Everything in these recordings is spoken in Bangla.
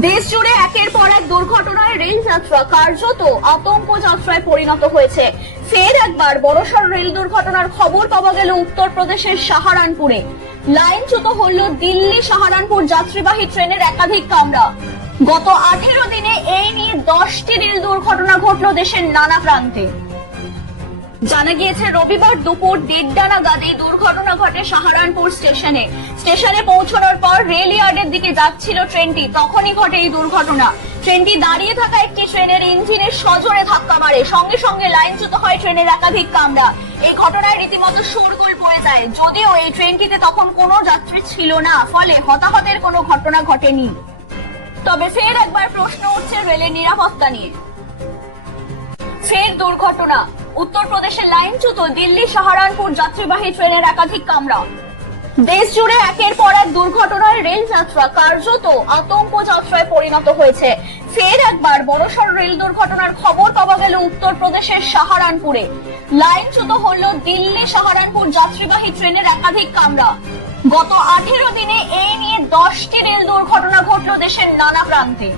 দেশ জুড়ে একের পর এক দুর্ঘটনায় রেল যাত্রা কার্যত আতঙ্ক যাত্রায় পরিণত হয়েছে। ফের একবার বড়সড় রেল দুর্ঘটনার খবর পাওয়া গেল উত্তরপ্রদেশের সাহারানপুরে। লাইনচ্যুত হল দিল্লি সাহারানপুর যাত্রীবাহী ট্রেনের একাধিক কামরা। গত আঠেরো দিনে এই নিয়ে দশটি রেল দুর্ঘটনা ঘটল দেশের নানা প্রান্তে। জানা গিয়েছে, রবিবার দুপুর দেড়টা নাগাদ এই দুর্ঘটনা ঘটে সাহারানপুর স্টেশনে। স্টেশনে পৌঁছানোর পর রেল ইয়ার্ডের দিকে যাচ্ছিল ট্রেনটি। তখনই ঘটে এই দুর্ঘটনা। ট্রেনটি দাঁড়িয়ে থাকা একটি ট্রেনের ইঞ্জিনের সজোরে ধাক্কা মারে। সঙ্গে সঙ্গে লাইনচ্যুত হয় ট্রেনের একাধিক কামরা। এই ঘটনায় রীতিমতো শোরগোল পড়ে যায়। যদিও এই ট্রেনটিতে তখন কোনো যাত্রী ছিল না, ফলে হতাহতের কোনো ঘটনা ঘটেনি। তবে ফের একবার প্রশ্ন উঠছে রেলের নিরাপত্তা নিয়ে। ফের দুর্ঘটনা। উত্তরপ্রদেশের লাইনচ্যুত দিল্লি সাহারানপুর যাত্রীবাহী ট্রেনের একাধিক কামরা। দেশ জুড়ে একের পর এক দুর্ঘটনায় রেল যাত্রা কার্যত আতঙ্ক যাত্রায় পরিণত হয়েছে। ফের একবার বড়সড় রেল দুর্ঘটনার খবর পাওয়া গেল উত্তরপ্রদেশের সাহারানপুরে। লাইনচ্যুত হল দিল্লি সাহারানপুর যাত্রীবাহী ট্রেনের একাধিক কামরা। গত আঠেরো দিনে এই নিয়ে দশটি রেল দুর্ঘটনা ঘটল দেশের নানা প্রান্তে।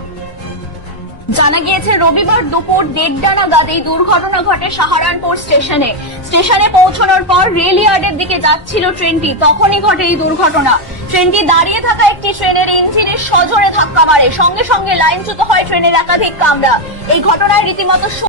জানা গিয়েছে, রবিবার দুপুর দেড়টা নাগাদ এই দুর্ঘটনা ঘটে সাহারানপুর স্টেশনে। স্টেশনে পৌঁছানোর পর রেল ইয়ার্ডের দিকে যাচ্ছিল ট্রেনটি। তখনই ঘটে এই দুর্ঘটনা। ট্রেনটি দাঁড়িয়ে থাকা একটি ট্রেনের ইঞ্জিনের সজোরে ধাক্কা মারে। সঙ্গে সঙ্গে লাইনচ্যুত হয় ট্রেনের একাধিক কামরা। এই ঘটনায় রীতিমতো